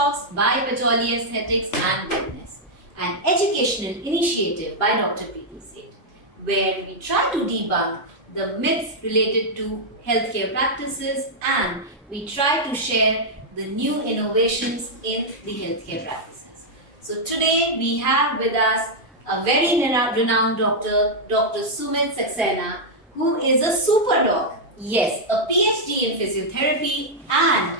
Talks by Pacholi Aesthetics and Wellness, an educational initiative by Dr. Preeti Seth, where we try to debunk the myths related to healthcare practices and we try to share the new innovations in the healthcare practices. So today we have with us a very renowned doctor, Dr. Sumit Saxena, who is a super doc. Yes, a PhD in physiotherapy and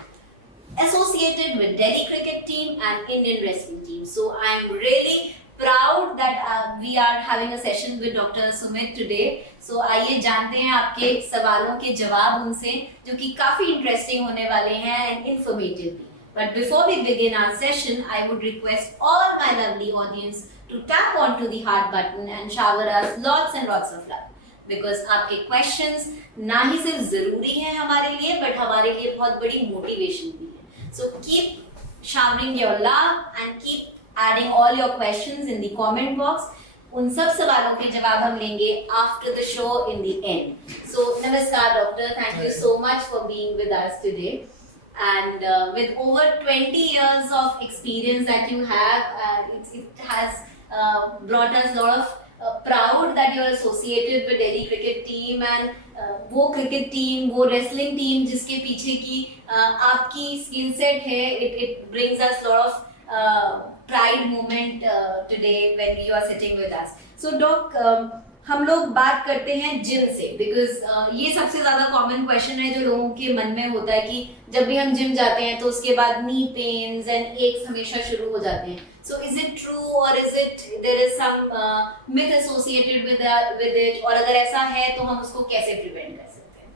associated with Delhi cricket team and Indian wrestling team. So I'm really proud that we are having a session with Dr. Sumit today. So आइए जानते हैं आपके सवालों के जवाब उनसे जो कि काफी इंटरेस्टिंग होने वाले हैं and informative भी. But before we begin our session, I would request all my lovely audience to tap onto the heart button and shower us lots and lots of love. Because आपके questions ना ही सिर्फ जरूरी हैं हमारे लिए, but हमारे लिए बहुत बड़ी motivation भी है. So keep showering your love and keep adding all your questions in the comment box. उन सब सवालों के जवाब हम लेंगे after the show in the end. So नमस्कार doctor, thank you so much for being with us today. And with over 20 years of experience that you have, it has brought us a lot of proud that you are associated with Delhi cricket team and वो cricket team, वो wrestling team जिसके पीछे की आपकी skill set है, it brings us a lot of pride moment today when you are sitting with us. So doc, हम लोग बात करते हैं जिम से because ये सबसे ज़्यादा common question है जो लोगों के मन में होता है कि जब भी हम जिम जाते हैं तो उसके बाद knee pains and aches हमेशा शुरू हो जाते हैं. So is it true or is it there is some myth associated with it और अगर ऐसा है तो हम उसको कैसे prevent कर सकते हैं?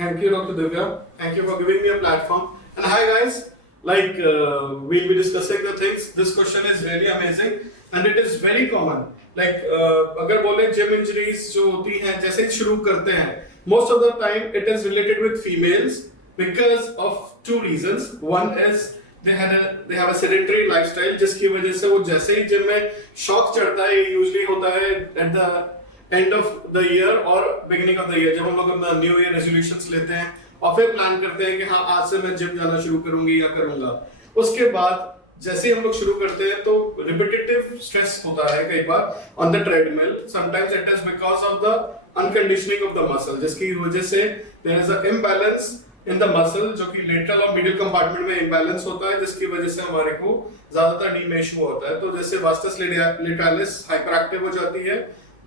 Thank you, Dr. Divya. Thank you for giving me a platform. And hi guys, we'll be discussing the things. This question is really amazing and it is very common. अगर बोले gym injuries जो होती हैं जैसे ही शुरू करते हैं, most of the time it is related with females because of two reasons. One is they have a sedentary lifestyle जिसकी वजह से वो जैसे ही जिम में शौक चढ़ता है, usually होता है at the end of the year और beginning of the year जब हम लोग अपना new year resolutions लेते हैं और फिर प्लान करते हैं कि हाँ आज से मैं जिम जाना शुरू करूंगी या करूंगा. उसके बाद जैसे ही हम लोग शुरू करते हैं तो repetitive stress होता है कई बार on the treadmill. Sometimes it is because of the unconditioning of the muscle जिसकी वजह से there is a imbalance in the muscle जो कि lateral और medial compartment में imbalance होता है जिसकी वजह से हमारे को ज़्यादातर knee में issue होता है. तो जैसे vastus latalis hyperactive हो जाती है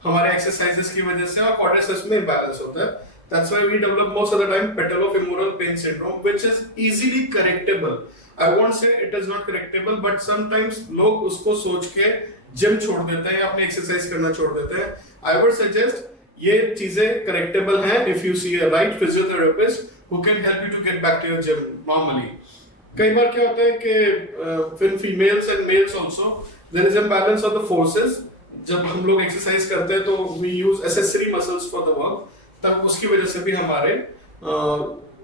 हमारे exercises की वजह से और quadriceps में imbalance होता है. That's why we develop most of the time patellofemoral pain syndrome, which is easily correctable. I won't say it is not correctable, but sometimes लोग उसको सोच के जिम छोड़ देते हैं, अपनी एक्सरसाइज करना छोड़ देते हैं. I would suggest ये चीजें correctable हैं if you see a right physiotherapist who can help you to get back to your gym normally. कई बार क्या होता है कि in females and males also there is imbalance of the forces. जब हम लोग एक्सरसाइज करते हैं तो we use accessory muscles for the work. तब उसकी वजह से भी हमारे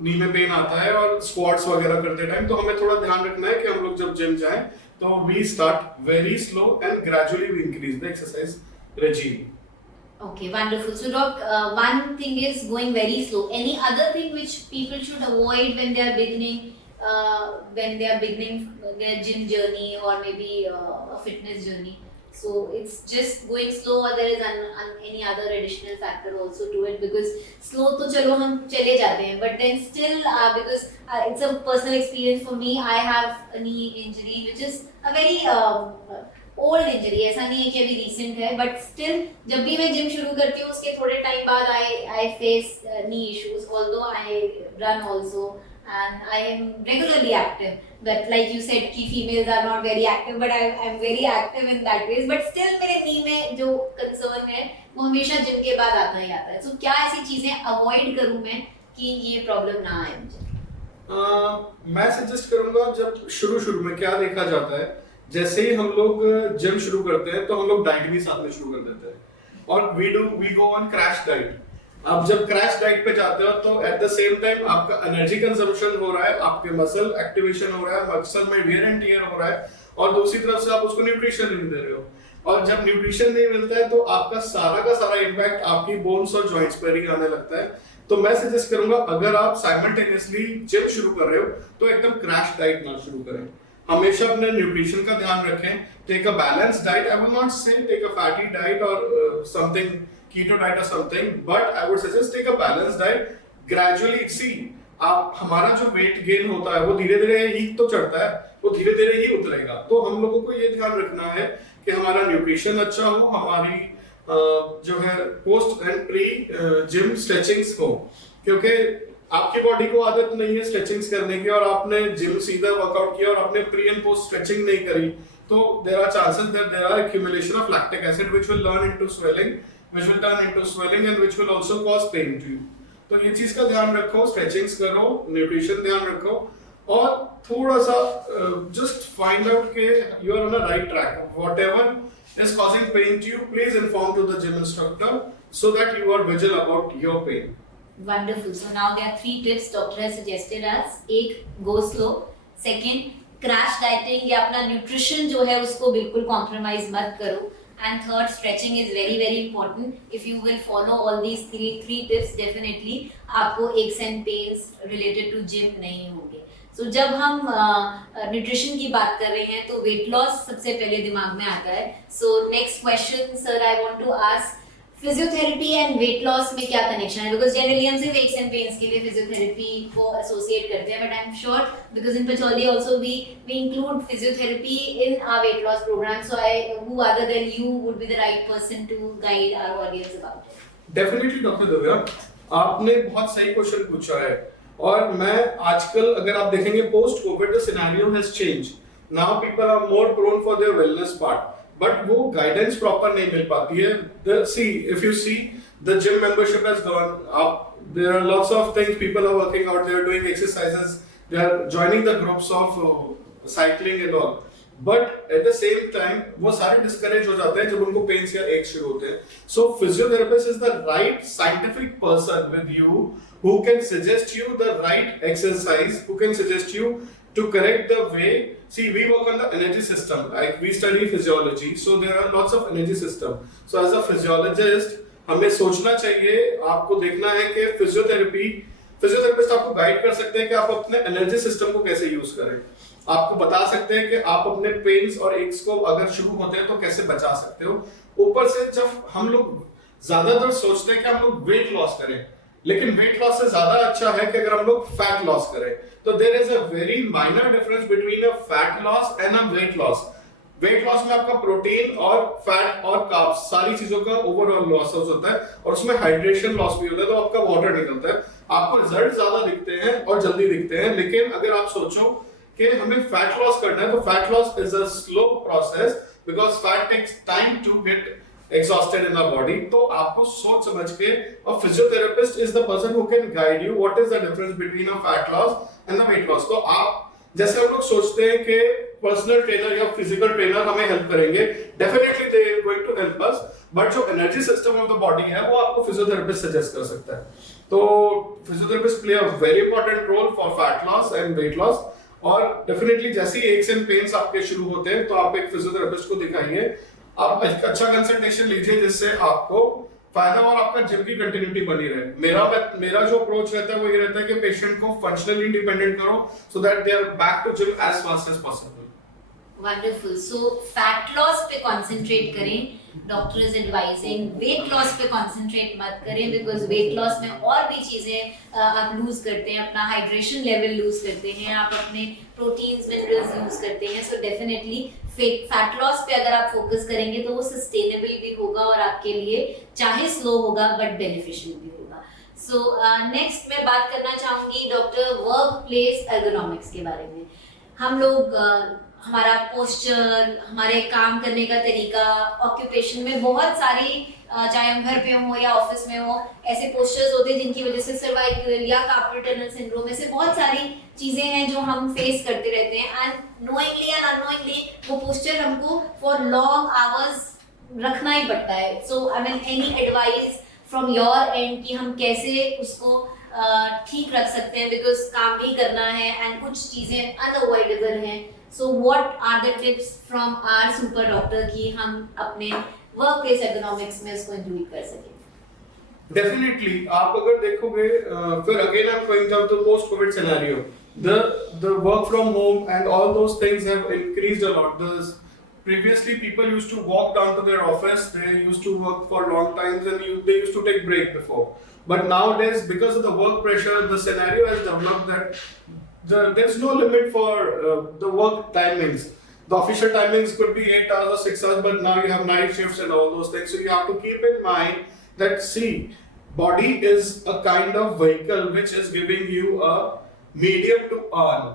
नी में पेन आता है और स्क्वाट्स वगैरह करते टाइम तो हमें थोड़ा ध्यान रखना है कि हम लोग जब जिम जाएं तो we start very slow and gradually we increase the exercise regime. Okay, wonderful. So doc, one thing is going very slow. Any other thing which people should avoid when they are beginning their gym journey or maybe a fitness journey? So it's just going slow or there is any other additional factor also to it because slow तो चलो हम चले जाते हैं but then still because it's a personal experience for me. I have a knee injury which is a very old injury. ऐसा नहीं है कि अभी recent है but still जब भी मैं gym शुरू करती हूँ उसके थोड़े time बाद I face knee issues although I run also and I am regularly active. But like you said कि females are not very active but I am very active in that ways but still मेरे knee में जो concern है वो हमेशा gym के बाद आता ही आता है. So क्या ऐसी चीजें avoid करूँ मैं कि ये problem ना आए मुझे? मैं सजेस्ट करूंगा जब शुरू में क्या देखा जाता है जैसे ही हम लोग जिम शुरू करते हैं तो हम लोग डाइट भी साथ में शुरू कर देते हैं और we go on crash diet. आप जब क्रैश डाइट पे जाते हो तो एट द सेम टाइम आपका एनर्जी कंजम्पशन हो रहा है, आपके मसल एक्टिवेशन हो रहा है, मसल में वियर एंड टियर हो रहा है और दूसरी तरफ से आप उसको न्यूट्रिशन नहीं दे रहे हो और जब न्यूट्रिशन नहीं मिलता है तो आपका सारा का सारा इम्पैक्ट आपकी बोन्स और जॉइंट्स पर ही आने लगता है. तो मैं सजेस्ट करूंगा अगर आप साइमल्टेनियसली जिम शुरू कर रहे हो तो एकदम क्रैश डाइट ना शुरू करें. हमेशा अपने न्यूट्रिशन का ध्यान रखें. Take a balanced diet. I will not say take a fatty diet or something keto diet or something, but I would suggest take a balanced diet. Gradually, see, आप हमारा जो वेट गेन होता है वो धीरे धीरे ही तो चढ़ता है, वो धीरे धीरे ही उतरेगा. तो हम लोगों को ये ध्यान रखना है कि हमारा न्यूट्रिशन अच्छा हो, हमारी जो है post and pre gym stretchings हो, क्योंकि आपकी बॉडी को आदत नहीं है स्ट्रेचिंग्स करने की और आपने जिम सीधा वर्कआउट किया और आपने प्री एंड पोस्ट स्ट्रेचिंग नहीं करी, तो there are chances that there are accumulation of lactic acid which will turn into swelling and which will also cause pain to you. तो ये चीज का ध्यान रखो, स्ट्रेचिंग्स करो, न्यूट्रिशन ध्यान रखो और थोड़ा सा जस्ट फाइंड आउट के you are on a right track. Whatever is causing pain to you, please inform to the gym instructor so that you are vigilant about your pain. Wonderful. So now there are 3 tips doctor has suggested us. एक, go slow. Second, crash dieting या अपना nutrition जो है उसको बिल्कुल compromise मत करो. And third, stretching is very very important. If you will follow all these three tips, definitely आपको aches and pains related to gym नहीं होंगे. तो जब हम न्यूट्रिशन की बात कर रहे हैं तो वेट लॉस सबसे पहले दिमाग में आता है. So next question sir, I want to ask, physiotherapy and weight loss में क्या कनेक्शन है? बिकॉज जनरली हम सिर्फ एक्स एंड पेन्स के लिए फिजियोथेरेपी को एसोसिएट करते हैं, but I am sure because in pathology also we include physiotherapy in our weight loss program. So I who other than you would be the right person to guide our audience about it. Definitely doctor Divya, आपने बहुत सही question पूछा है और मैं आजकल अगर आप देखेंगे post covid the scenario has changed. Now people are more prone for their wellness part, but वो गाइडेंस प्रॉपर नहीं मिल पाती है. If you see the gym membership has gone up, there are lots of things, people are working out, they are doing exercises, they are joining the groups of cycling and all, but at the same time वो सारे discourage हो जाते हैं जब उनको pens या एक शुरू होते हैं. So physiotherapist is the right scientific person with you who can suggest you the right exercise, who can suggest you to correct the way. See, we work on the energy system, like we study physiology, so there are lots of energy system. So as a physiologist हमें सोचना चाहिए, आपको देखना है कि physiotherapist आपको guide कर सकते हैं कि आप अपने एनर्जी सिस्टम को कैसे यूज करें. आपको बता सकते हैं कि आप अपने पेन्स और एक्स को अगर शुरू होते हैं तो कैसे बचा सकते हो. ऊपर से जब हम लोग ज्यादातर सोचते हैं कि हम लोग वेट लॉस करें, लेकिन वेट लॉस से ज्यादा अच्छा है कि अगर हम लोग फैट लॉस करें. तो there is a very minor difference between a fat loss and a weight loss. Weight loss में आपका प्रोटीन और फैट और कार्ब्स सारी चीजों का ओवरऑल लॉस होता है और उसमें हाइड्रेशन लॉस भी होता है, तो आपका वाटर निकलता है, आपको रिजल्ट ज्यादा दिखते हैं और जल्दी दिखते हैं. लेकिन अगर आप सोचो कि हमें फैट लॉस करना है तो fat loss is a slow process because fat takes time to get exhausted in our body. तो आपको सोच समझ के, और physiotherapist is the person who can guide you what is the difference between a fat loss and the weight loss. तो आप जैसे हम लोग सोचते हैं कि पर्सनल ट्रेनर या फिजिकल ट्रेनर हमें हेल्प करेंगे, definitely they are going to help us, but जो energy system of the body है वो आपको फिजियोथेरेपिस्ट सजेस्ट कर सकता है. तो physiotherapist play a very important role for fat loss and weight loss. और डेफिनेटली जैसे ही एक्स एंड पेन्स आपके शुरू होते हैं तो आप एक फिजियोथेरेपिस्ट को दिखाइए, आप एक अच्छा कंसल्टेशन लीजिए जिससे आपको फायदा और आपका जिम की कंटिन्यूटी बनी रहे. मेरा जो अप्रोच रहता है वो ये रहता है कि पेशेंट को फंक्शनली इंडिपेंडेंट करो so that they are back to gym as fast as possible. Wonderful. So fat loss पे कंसंट्रेट करें, doctor is advising. Weight loss पे कंसंट्रेट मत करें बिकॉज वेट लॉस में और भी चीजें आप लूज करते हैं, अपना हाइड्रेशन लेवल लूज करते हैं, आप अपने प्रोटीन्स मिनरल्स यूज करते हैं. सो डेफिनेटली फैट लॉस पे अगर आप फोकस करेंगे तो वो सस्टेनेबल भी होगा और आपके लिए चाहे स्लो होगा बट बेनिफिशियल भी होगा. सो नेक्स्ट मैं बात करना चाहूंगी डॉक्टर वर्क प्लेस एर्गोनॉमिक्स के बारे में. हम लोग हमारा पोस्चर, हमारे काम करने का तरीका, ऑक्यूपेशन में बहुत सारी चाहे हम घर पे हो या ऑफिस में हो, ऐसे पोस्चर्स होते हैं जिनकी वजह से सर्वाइकल या कार्पल टनल सिंड्रोम, ऐसे बहुत सारी चीजें हैं जो हम फेस करते रहते हैं. एंड नोइंगली एंड अननोइंगली वो पोस्चर हमको फॉर लॉन्ग आवर्स रखना ही पड़ता है. So I mean any advice from your and कि हम कैसे उसको ठीक रख सकते हैं, बिकॉज काम भी करना है एंड कुछ चीजें अनअवॉइडेबल हैं. So what are the tips from our super doctor कि हम अपने workplace ergonomics में उसको इंक्लूड कर सकें? Definitely, आप अगर देखोगे फिर again I'm going down to post COVID scenario. the work from home and all those things have increased a lot. Previously people used to walk down to their office, they used to work for long times and they used to take break before. But nowadays, because of the work pressure, the scenario has developed that there's no limit for the work timings. The official timings could be 8 hours or 6 hours, but now you have night shifts and all those things. So you have to keep in mind that, see, body is a kind of vehicle which is giving you a medium to earn.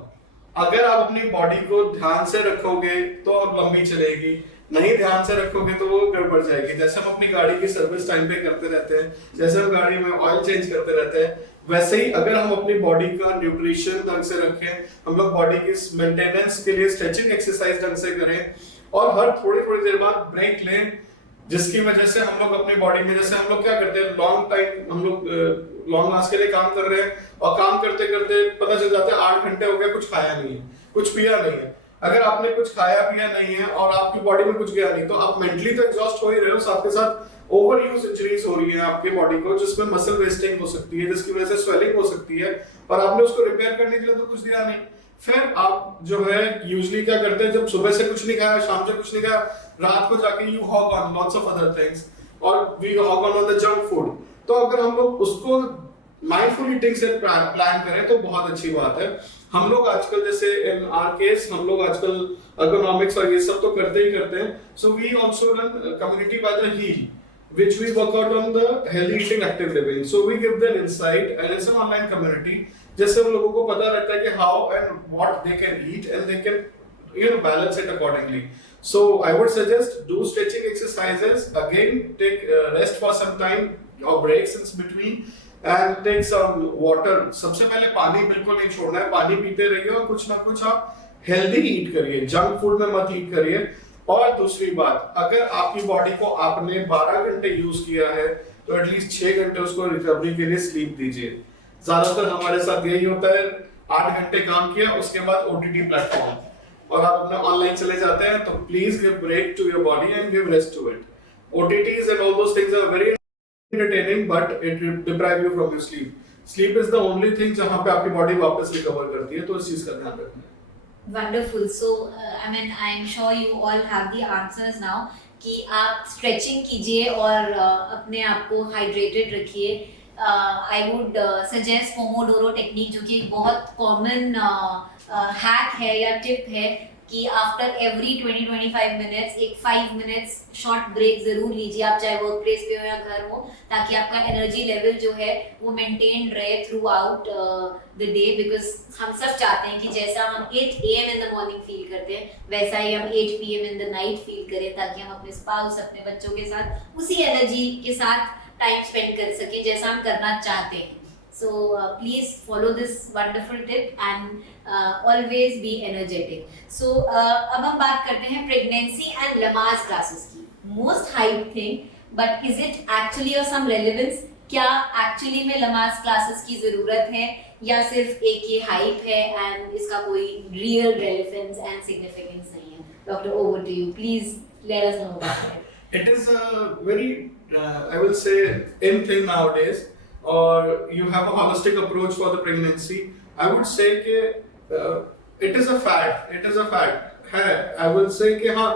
अगर आप अपनी body को ध्यान से रखोगे तो लंबी चलेगी, नहीं ध्यान से रखोगे तो वो गड़बड़ जाएगी. जैसे हम अपनी गाड़ी की सर्विस टाइम पे करते रहते हैं, जैसे हम गाड़ी में ऑयल चेंज करते रहते हैं, वैसे ही अगर हम अपनी बॉडी का न्यूट्रिशन ढंग से रखें, हम लोग बॉडी की मेंटेनेंस के लिए स्ट्रेचिंग एक्सरसाइज ढंग से करें और हर थोड़ी थोड़ी देर बाद ब्रेक लें, जिसकी वजह से हम लोग अपनी बॉडी में, जैसे हम लोग क्या करते हैं, लॉन्ग टाइम हम लोग लॉन्ग मास के लिए काम कर रहे हैं और काम करते करते पता चल जाता है 8 घंटे हो गए, कुछ खाया नहीं है, कुछ पिया नहीं है. अगर आपने कुछ खाया पिया नहीं है और आपकी बॉडी में कुछ गया नहीं, तो आप मेंटली तो एग्जॉस्ट हो ही रहे हो, साथ के साथ ओवर यूज इंजरीज हो रही है आपके बॉडी को, जिसमें मसल वेस्टिंग हो सकती है, जिसकी वजह से स्वेलिंग हो सकती है और आपने उसको रिपेयर करने के लिए तो कुछ दिया नहीं. फिर आप जो है यूजुअली क्या करते हैं, जब सुबह से कुछ नहीं खाया, शाम से कुछ नहीं खाया, रात को जाके you hog on lots of other things और we hog on the junk food. तो अगर हम लोग उसको माइंडफुल ईटिंग से प्लान करें तो बहुत अच्छी बात है. हम लोग आजकल, जैसे इन आवर केस, हम लोग आजकल इकोनॉमिक्स और ये सब तो करते ही करते हैं. So we also run community by the heal, which we work out on the healthy eating, active living. So we give them insight and it's an online community. जैसे उन लोगों को पता रहता है कि how and what they can eat and they can balance it accordingly. So I would suggest do stretching exercises. Again, take rest for some time or breaks in between and take some water. सबसे पहले पानी बिल्कुल नहीं छोड़ना है, पानी पीते रहिए और कुछ ना कुछ आप हेल्दी ईट करिए, जंक फूड में मत ईट करिए. और दूसरी बात, अगर आपकी बॉडी को आपने 12 घंटे यूज किया है तो एटलीस्ट 6 घंटे उसको रिकवरी के लिए स्लीप दीजिए. ज्यादातर हमारे साथ यही होता है, 8 घंटे काम किया, उसके बाद ओटीटी प्लेटफॉर्म और आप अपना ऑनलाइन चले जाते हैं. तो please give break to your body and give rest to it. OTTs and all those things are very entertaining but it deprive you from your sleep. Sleep is the only thing जहां पे आपकी body वापस recover करती है, तो इस चीज का ध्यान रखना है. Wonderful. So, I'm sure you all have the answers now कि आप stretching कीजिए और अपने आप को hydrated रखिए. I would suggest Pomodoro technique, जो कि एक बहुत common hack है या tip है कि आफ्टर एवरी 20-25 मिनट्स एक 5 मिनट्स शॉर्ट ब्रेक जरूर लीजिए, आप चाहे वर्क प्लेस पे हो या घर हो, ताकि आपका एनर्जी लेवल जो है वो मेंटेन रहे through out the day. Because हम सब चाहते हैं कि जैसा हम 8 AM in the morning feel करते हैं वैसा ही हम 8 PM in the night feel करें, ताकि हम अपने स्पाउस, अपने बच्चों के साथ उसी एनर्जी के साथ टाइम स्पेंड कर सकें जैसा हम करना चाहते हैं. So please follow this wonderful tip and always be energetic. So अब हम बात करते हैं pregnancy and Lamaze classes की. Most hype thing, but is it actually of some relevance? क्या actually में Lamaze classes की ज़रूरत है या सिर्फ एक ये hype है and इसका कोई real relevance and significance नहीं है? Doctor, over to you. Please let us know about it. It is a very, I will say, in thing nowadays. Or you have a holistic approach for the pregnancy. I would say कि it is a fact. It is a fact है. I will say कि हाँ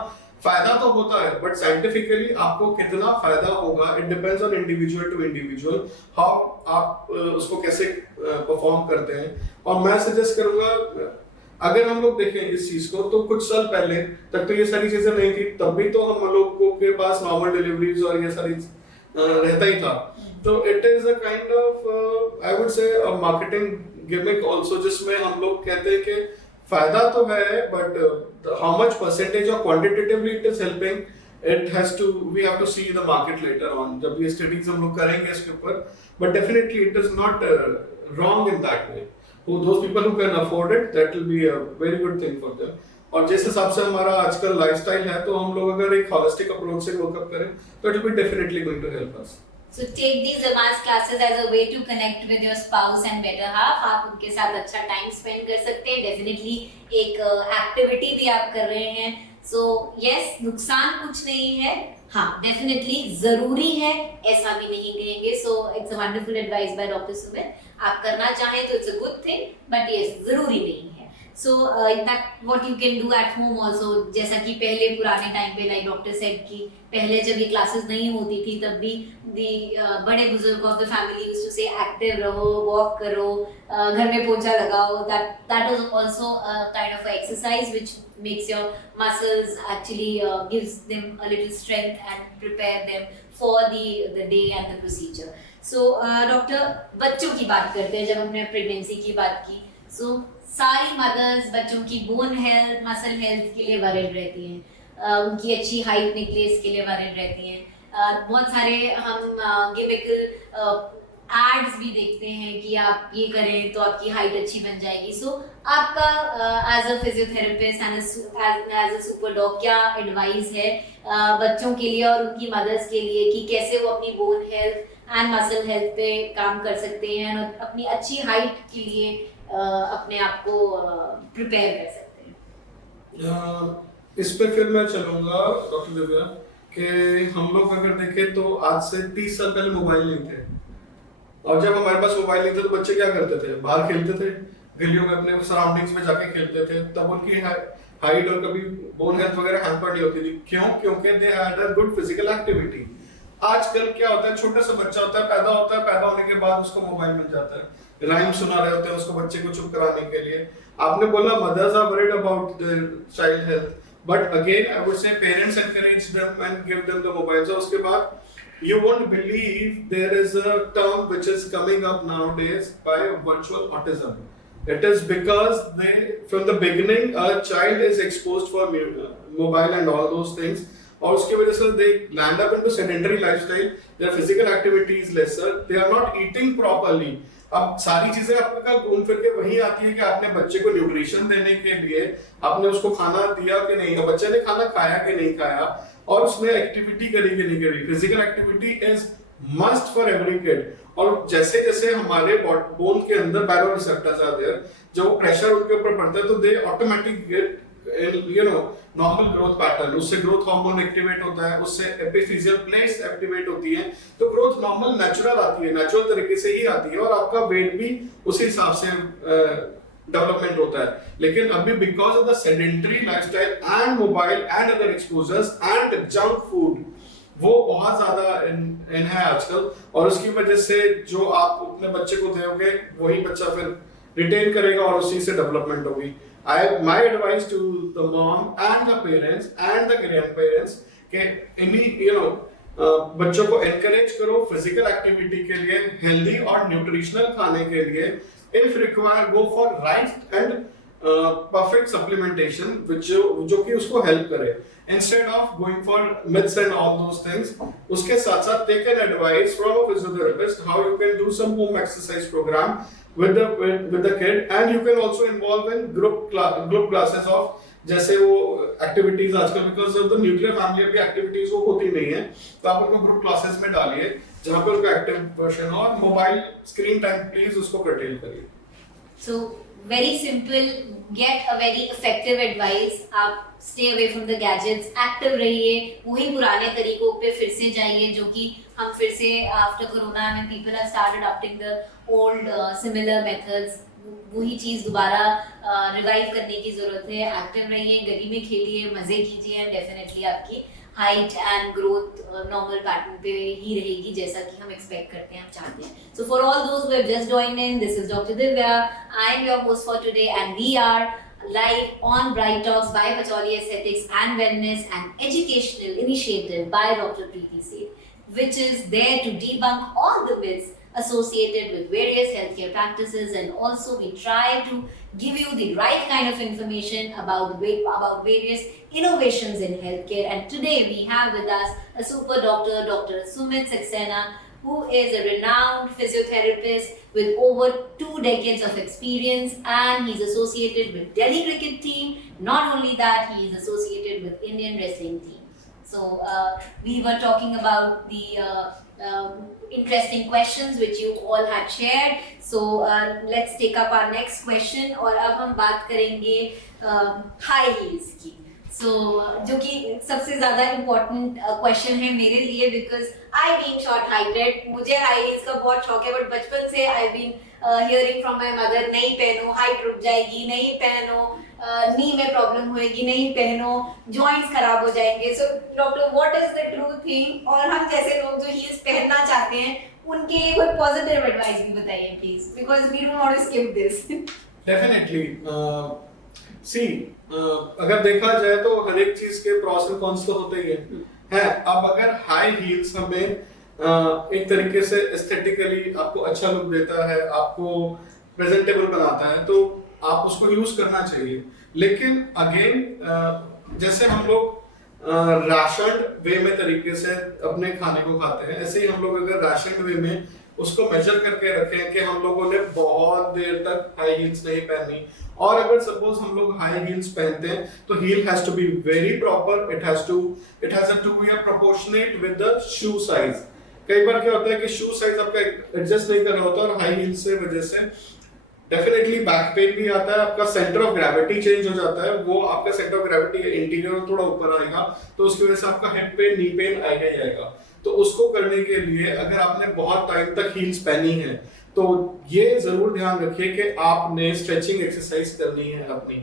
फायदा तो होता है, but scientifically आपको कितना फायदा होगा it depends on individual to individual. How आप उसको कैसे perform करते हैं. और मैं suggest करूँगा, अगर हम लोग देखें इस चीज को तो कुछ साल पहले तक तो ये सारी चीजें नहीं थी, तब भी तो हम लोगों के पास नॉर्मल डिलीवरीज और ये सारी रहता ही था. तो it is a kind of I would से अ मार्केटिंग गिमिक आल्सो, जिसमें हम लोग कहते हैं कि फायदा तो है बट हाउ मच परसेंटेज और quantitatively it is helping, it has to, we have to see the market later on, जब ये स्टडीज हम लोग करेंगे इसके ऊपर. But definitely it is not wrong in that way. Those people who can afford it, that will be a very good thing for them. और जिस हिसाब से हमारा आजकल लाइफस्टाइल है, तो हम लोग अगर एक होलिस्टिक अप्रोच से वर्कअप करें तो it will be definitely going to help us. So take these Lamaze classes as a way to connect with your spouse and better half. आप उनके साथ अच्छा टाइम स्पेंड कर सकते हैं. डेफिनेटली एक एक्टिविटी भी आप कर रहे हैं. So yes, नुकसान कुछ नहीं है, हाँ, डेफिनेटली जरूरी है, ऐसा भी नहीं कहेंगे. So it's a wonderful advice by doctor Sumit. आप करना चाहें तो it's a good thing, but yes, जरूरी नहीं है. So that what you can do at home also. जैसा कि पहले पुराने टाइम पे, लाइक डॉक्टर सेड कि पहले जब ये क्लासेस नहीं होती थी तब भी बड़े बुजुर्ग of the family used to say active रहो, वॉक करो, घर में पोछा लगाओ. That was also kind of exercise which makes your muscles actually gives them a little strength and prepare them for the day and the procedure. So doctor, बच्चों की बात करते हैं. जब हमने प्रेगनेंसी की बात की, so सारी मदर्स बच्चों की बोन हेल्थ, मसल हेल्थ के लिए वरीड रहती हैं. उनकी अच्छी हाइट निकले इसके लिए वरीड रहती हैं. बहुत सारे हम गिमिकल एड्स भी देखते हैं कि आप ये करें तो आपकी हाइट अच्छी बन जाएगी. सो आपका as a physiotherapist and as a super doc क्या एडवाइस है बच्चों के लिए और उनकी मदर्स के लिए कि कैसे वो अपनी bone health and muscle health पे काम कर सकते हैं और अपनी अच्छी हाइट के लिए अपने आप को प्रिपेयर कर सकते हैं? इस पे फिर मैं चलूंगा डॉक्टर दिव्या कि हम लोग अगर देखें तो आज से 30 साल पहले मोबाइल नहीं थे. और जब हमारे पास मोबाइल नहीं थे तो बच्चे क्या करते थे? बाहर खेलते थे, गलियों में अपने सराउंडिंग्स में जाके खेलते थे. तब उनकी हाइट और कभी बोन हेल्थ वगैरह हैम्पर नहीं होती थी. क्यों? क्योंकि they had a good physical activity. आजकल क्या होता है, छोटा सा बच्चा होता है, पैदा होने के बाद उसको मोबाइल मिल जाता है. राइम सुना रहे होते हैं उसको, बच्चे को चुप कराने के लिए. आपने बोला mothers are worried about their child health, but again I would say parents encourage them and give them the mobiles. उसके बाद you won't believe there is a term which is coming up nowadays by virtual autism. It is because from the beginning a child is exposed for mobile and all those things, और उसकी वजह से they land up into sedentary lifestyle. Their physical activity is lesser. They are not eating properly. अब सारी चीजें आपका घूम फिर के वही आती है कि आपने बच्चे को न्यूट्रिशन देने के लिए आपने उसको खाना दिया कि नहीं, बच्चे ने खाना खाया कि नहीं खाया, और उसने एक्टिविटी करी कि नहीं करी. Physical activity is must for every kid. और जैसे जैसे हमारे बोन के अंदर बायोरिसेप्टर्स आर देयर, जब प्रेशर उनके ऊपर पड़ता है तो they automatic get normal growth pattern. उससे ग्रोथ हार्मोन एक्टिवेट होता है, उससे एपिफिजियल प्लेट्स एक्टिवेट होती है, तो ग्रोथ नॉर्मल नेचुरल आती है, नेचुरल तरीके से ही आती है, और आपका वेट भी उसी हिसाब से डेवलपमेंट होता है. लेकिन अभी because of the sedentary lifestyle and mobile and other exposures and junk food, वो बहुत ज्यादा इन है आजकल, और उसकी वजह से जो आप अपने बच्चे को दोगे वही बच्चा फिर रिटेन करेगा और उसी से डेवलपमेंट होगी. My advice to the mom and the parents and the grandparents कि बच्चों को encourage करो फिजिकल एक्टिविटी के लिए, हेल्दी और न्यूट्रिशनल खाने के लिए. If required, go for right and perfect supplementation जो कि उसको हेल्प करे, instead of going for myths and all those things. उसके साथ साथ take an advice from a physiotherapist how you can do some home exercise program with the kid, and you can also involve in group classes of जैसे वो activities आजकल because of the nuclear family अभी activities वो होती नहीं है, तो आप उनको ग्रुप क्लासेस में डालिए जहाँ पे उनका एक्टिव वर्जन हो, और मोबाइल स्क्रीन टाइम प्लीज उसको कर्टेल करिए. So very simple, get a very effective advice. आप stay away from the gadgets, active रहिए, वही पुराने तरीकों पे फिर से जाइए जो कि हम फिर से आफ्टर कोरोना में people have started adopting the old similar methods. वही चीज़ दोबारा रिवाइव करने की ज़रूरत है. एक्टिव रहिए, गली में खेलिए, मज़े कीजिए, एंड डेफिनेटली आपकी height and growth normal pattern पे ही रहेगी जैसा कि हम एक्सपेक्ट करते हैं, हम चाहते हैं. So for all those who have just joined in, this is doctor Divya. I am your host for today and we are live on Bright Talks by Pachauli Aesthetics and Wellness, an educational initiative by Dr. Preeti Seth, which is there to debunk all the myths associated with various healthcare practices, and also we try to give you the right kind of information about various innovations in healthcare. And today we have with us a super doctor, Dr. Sumit Saxena, who is a renowned physiotherapist with over 2 decades of experience, and he's associated with Delhi cricket team. Not only that, he is associated with Indian wrestling team. So we were talking about the interesting questions which you all had shared. So let's take up our next question. और अब हम बात करेंगे high heels की. सो जो कि सबसे ज्यादा इम्पोर्टेंट क्वेश्चन है मेरे लिए, because I being short heighted, मुझे हाई हील्स का बहुत शौक है, बट बचपन से I been hearing from my mother, नहीं पहनो, हाइट रुक जाएगी, नहीं पहनो, नी में प्रॉब्लम होएगी, नहीं पहनो, जॉइंट्स खराब हो जाएंगे. So doctor, what is the true thing? और हम जैसे लोग जो हील्स पहनना चाहते हैं उनके लिए कोई पॉजिटिव एडवाइस भी बताइए please, because we don't want to skip this. Definitely see, अगर देखा जाए तो हर एक चीज के प्रॉस एंड कॉन्स तो होते ही है. अब अगर हाई हील्स हमें एक तरीके से एस्थेटिकली आपको अच्छा लुक देता है, आपको प्रेजेंटेबल बनाता है, तो आप उसको यूज करना चाहिए. लेकिन अगेन जैसे हम लोग राशन वे में तरीके से अपने खाने को खाते हैं, ऐसे ही हम लोग अगर राशन वे में उसको मेजर करके रखें कि हम लोगों ने बहुत देर तक हाई हील्स नहीं पहनी, और अगर सपोज हम लोग हाई हील्स पहनते हैं तो heel has to be very proper, it has to be proportionate with the shoe size. कई बार क्या होता है कि शू साइज आपका एडजस्ट नहीं कर रहा होता, और हाई हील्स से वजह से डेफिनेटली बैक पेन भी आता है, आपका सेंटर ऑफ ग्रेविटी चेंज हो जाता है, वो आपका सेंटर ऑफ ग्रेविटी इंटीरियर थोड़ा ऊपर आएगा, तो उसकी वजह से आपका हेड पेन, नी पेन आएगा ही आएगा. तो उसको करने के लिए अगर आपने बहुत टाइम तक हील्स पहनी है तो ये जरूर ध्यान रखिए कि आपने स्ट्रेचिंग एक्सरसाइज करनी है. अपनी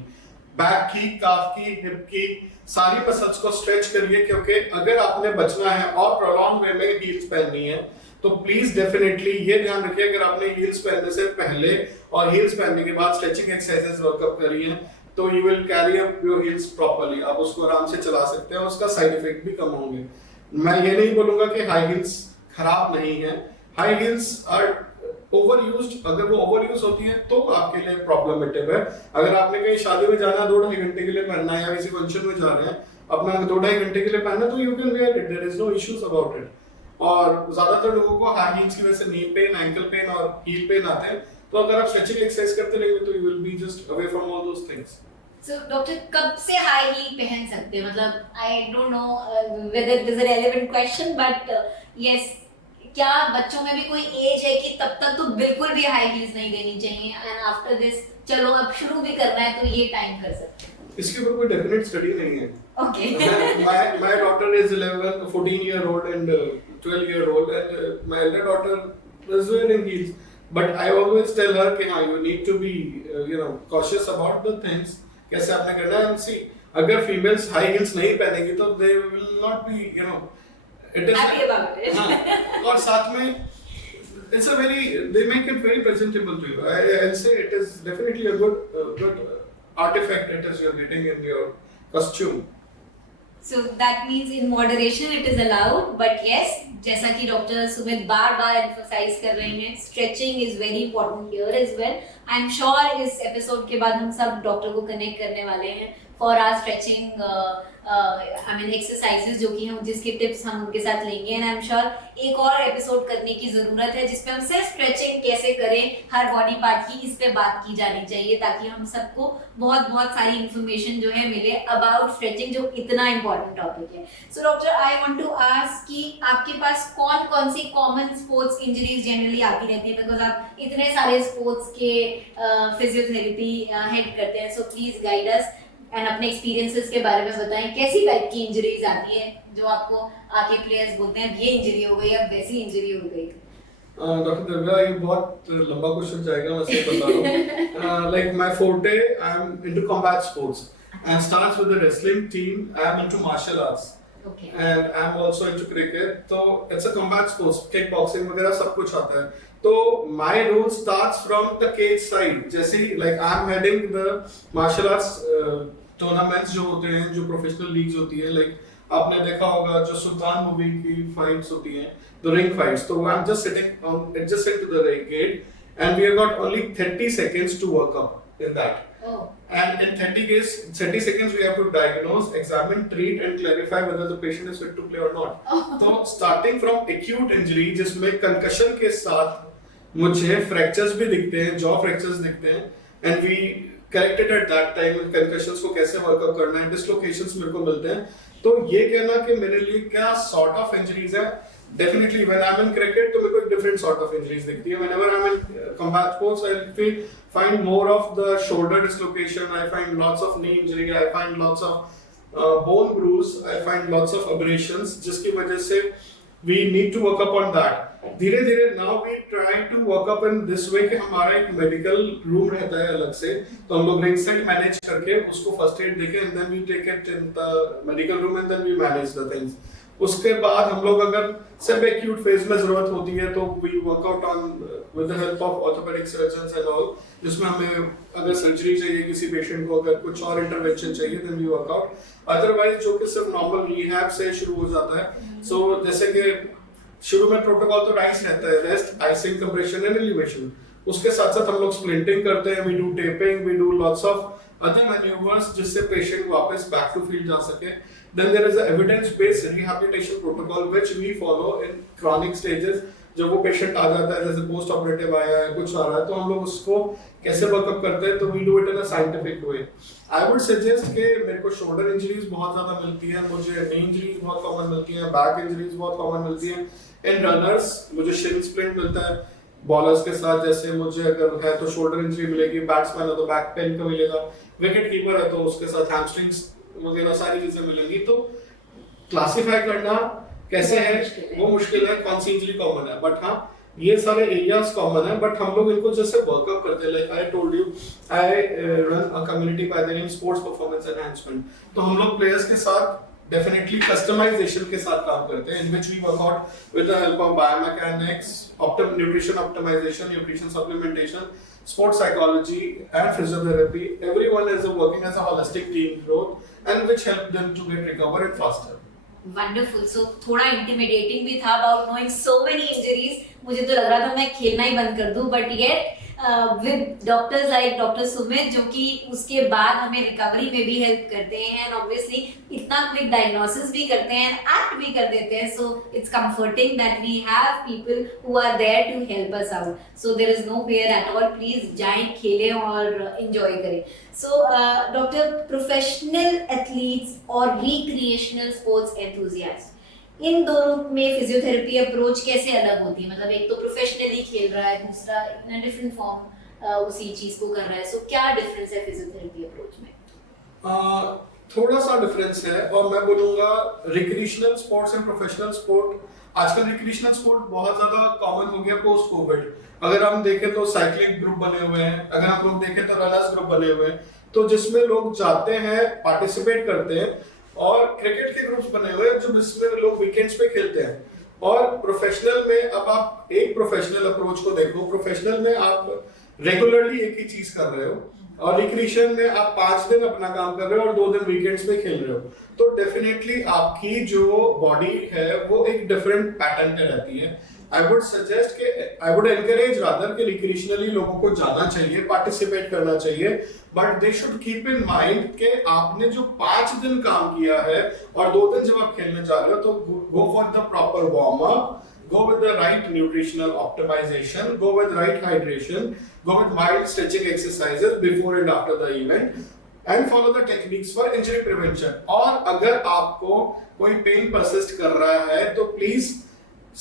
बैक की, काफ की, हिप की सारी मसल्स को स्ट्रेच करिए, क्योंकि अगर आपने बचना है और प्रोलॉन्ग वे में हील्स पहननी है तो प्लीज डेफिनेटली ये ध्यान रखिए, अगर आपने हील्स पहनने से पहले और हील्स पहनने के बाद स्ट्रेचिंग एक्सरसाइजेस वर्कअप करी है तो you will carry up your heels properly. आप उसको आराम से चला सकते हैं, उसका साइड इफेक्ट भी कम होंगे. मैं ये नहीं बोलूंगा कि हाई हील्स खराब नहीं है. High heels are over used, अगर वो ओवर यूज होती है तो आपके लिए प्रॉब्लमेटिक है. अगर आपने कहीं शादी में जाना 2-2.5 घंटे के लिए पहनना है, या किसी फंक्शन में जा रहे हैं अपना 2-2.5 घंटे के लिए पहनना, तो you can wear it, there is no issues about it. और ज्यादातर लोगों को हाई हील्स की वजह से नी पेन, एंकल पेन और हील पेन आते हैं, तो अगर आप स्ट्रेचिंग एक्सरसाइज करते रहेंगे तो you will be just away from all those things. So, doctor कब से हाई हील पहन सकते हैं? मतलब I don't know whether it is a relevant question, but yes, क्या बच्चों में भी कोई एज है कि तब तक तो बिल्कुल भी हाई हील्स नहीं लेनी चाहिए, एंड आफ्टर दिस चलो अब शुरू भी करना है तो ये टाइम कर सकते हैं? इसके ऊपर कोई डेफिनेट स्टडी नहीं है. Okay. My daughter is 11, 14-year-old and 12-year-old, and my elder daughter is wearing heels. But I always tell her कि हाँ, you need to be cautious about the things. कैसे आपने करना है. सी, अगर फीमेल्स हाई हील्स नहीं पहनेंगी तो they will not be it is Happy about it. हाँ, और साथ में it's a very, they make it very presentable to you. I'll say it is definitely a good artifact it is you're getting in your costume. So that means in moderation it is allowed, but yes, जैसा कि doctor Sumit बार-बार emphasize कर रहे हैं, stretching is very important here as well. I'm sure इस episode के बाद हम सब डॉक्टर को कनेक्ट करने वाले हैं for our stretching exercises जो कि हम जिसके टिप्स हम उनके साथ लेंगे, एंड आई एम श्योर एक और एपिसोड करने की जरूरत है जिसमें हम सिर्फ स्ट्रेचिंग कैसे करें हर बॉडी पार्ट की, इस पे बात की जानी चाहिए, ताकि हम सबको बहुत बहुत सारी इंफॉर्मेशन जो है मिले अबाउट स्ट्रेचिंग, जो इतना इम्पोर्टेंट टॉपिक है. So doctor, I want to ask कि आपके पास कौन कौन सी कॉमन स्पोर्ट्स इंजरीज जनरली आती रहती है, बिकॉज आप इतने सारे स्पोर्ट्स के फिजियोथेरेपी हेड करते हैं. So please guide us and अपने एक्सपीरियंसेस के बारे में बताएं, कैसी टाइप की इंजरीज आती है जो आपको आके प्लेयर्स बोलते हैं ये इंजरी हो गई, अब वैसी इंजरी हो गई? डॉक्टर दिव्या, ये बहुत लंबा क्वेश्चन जाएगा, मैं सिर्फ बता रहा हूँ. Like my forte, I am into combat sports and starts with the wrestling team. I am into martial arts. Okay. And I am also into cricket. So it's a combat sports, kickboxing वगैरह सब कुछ आता है. तो my rule starts from the cage side. जैसे like I am heading the martial arts tournaments जो होते हैं, जो professional leagues होती है, like आपने देखा होगा जो सुल्तान मूवी की fights होती हैं, the ring fights. तो I'm just sitting on adjacent to the ring gate, and we have got only 30 seconds to work up in that. Oh. And in 30 seconds we have to diagnose, examine, treat and clarify whether the patient is fit to play or not. तो starting from acute injury जिसमें concussion के साथ मुझे fractures भी दिखते हैं, jaw fractures दिखते हैं, and we corrected at that time concussions को कैसे workup करना है, dislocations मेरे को मिलते हैं. तो ये कहना कि मेरे लिए क्या sort of injuries है, definitely when I'm in cricket तो मेरे को एक different sort of injuries दिखती है. Whenever I'm in combat sports I find more of the shoulder dislocation, I find lots of knee injury, I find lots of bone bruise, I find lots of abrasions, जिसकी वजह से we need to work up on that. धीरे धीरे now we try to work up in this way कि हमारा एक medical room रहता है अलग से, तो हम लोग ringside manage करके उसको first aid देके and then we take it in the medical room and then we manage the things. उसके बाद हम लोग अगर सब acute phase में जरूरत होती है तो we work out on with the help of orthopedic surgeons and all, जिसमें हमें अगर सर्जरी चाहिए किसी पेशेंट को, अगर कुछ और इंटरवेंशन चाहिए then we work out. Otherwise जो कि सिर्फ नॉर्मल रिहैब से शुरू हो जाता है. सो जैसे कि शुरू में प्रोटोकॉल तो राइस रहता है, rest, icing, compression and elevation. उसके साथ साथ हम लोग स्प्लिंटिंग करते हैं, we do taping, we do lots of other maneuvers जिससे पेशेंट वापस बैक टू फील्ड जा सके. Then there is a evidence based rehabilitation protocol which we follow in chronic stages. जब वो पेशेंट आ जाता है, जैसे पोस्ट ऑपरेटिव आया है, कुछ आ रहा है, तो हम लोग उसको कैसे वर्कअप करते हैं, तो we do it in a scientific way. I would suggest कि मेरे को शोल्डर इंजरीज बहुत ज्यादा मिलती है, मुझे नी इंजरीज बहुत कॉमन मिलती है, बैक इंजरीज बहुत कॉमन मिलती है. इन रनर्स मुझे शिन स्प्लिंट मिलता है, बॉलर्स के साथ जैसे मुझे अगर है तो शोल्डर इंजरी मिलेगी, बैट्समैन है तो बैक पेन का मिलेगा, विकेट कीपर है तो उसके साथ हैमस्ट्रिंग्स वगैरह सारी चीजें मिलेंगी. तो क्लासिफाई करना कैसे है वो मुश्किल है, कौन सी इंजरी कॉमन है, बट हाँ ये सारे एरियाज कॉमन है. बट हम लोग इनको जैसे वर्कअप करते हैं, like I told you I run a community by the name sports performance enhancement. तो हम लोग प्लेयर्स के साथ डेफिनेटली कस्टमाइजेशन के साथ काम करते हैं, in which we work out with the help of biomechanics, nutrition optimization, nutrition supplementation, sports psychology and physiotherapy. Everyone is working as a holistic team growth and which help them to get recovered faster. Wonderful. So थोड़ा intimidating भी था about knowing so many injuries. मुझे तो लग रहा था मैं खेलना ही बंद कर दूं, but yet with doctors like Dr. Sumit जो कि उसके बाद हमें रिकवरी में भी हेल्प करते हैं, and obviously इतना क्विक डायग्नोसिस भी करते हैं, एक्ट भी कर देते हैं. So it's comforting that we have people who are there to help us out. So there is no fear at all. Please जाएं, खेलें और enjoy करें. So Doctor, professional athletes और recreational sports enthusiasts, इन दोनों में फिजियोथेरेपी अप्रोच कैसे अलग होती है? मतलब एक तो प्रोफेशनली खेल रहा है, दूसरा इन डिफरेंट फॉर्म उसी चीज को कर रहा है. सो क्या डिफरेंस है फिजियोथेरेपी अप्रोच में? थोड़ा सा डिफरेंस है, और मैं बोलूंगा recreational sports and professional sport. आजकल रिक्रिएशनल स्पोर्ट बहुत ज्यादा कॉमन हो गया पोस्ट कोविड. अगर हम देखें तो साइक्लिंग ग्रुप बने हुए हैं, अगर हम लोग देखें तो रनर्स ग्रुप बने हुए हैं, तो जिसमें लोग जाते हैं, पार्टिसिपेट करते हैं. और क्रिकेट के ग्रुप्स बने हुए हैं जो जिसमें लोग वीकेंड्स पे खेलते हैं. और प्रोफेशनल में अब आप एक प्रोफेशनल अप्रोच को देखो, प्रोफेशनल में आप रेगुलरली एक ही चीज कर रहे हो, और रिक्रिएशन में आप 5 दिन अपना काम कर रहे हो और 2 दिन वीकेंड्स पे खेल रहे हो. तो डेफिनेटली आपकी जो बॉडी है वो एक डिफरेंट पैटर्न पे रहती है. I would suggest कि I would encourage rather कि recreationally लोगों को जाना चाहिए, पार्टिसिपेट करना चाहिए, but they should keep in mind कि आपने जो 5 दिन काम किया है और 2 दिन जब आप खेलने जा रहे हो, तो go for the proper warm up, go with the right nutritional optimization, go with right hydration, go with mild stretching exercises before and after the event, and follow the techniques for injury prevention. और अगर आपको कोई pain persist कर रहा है तो please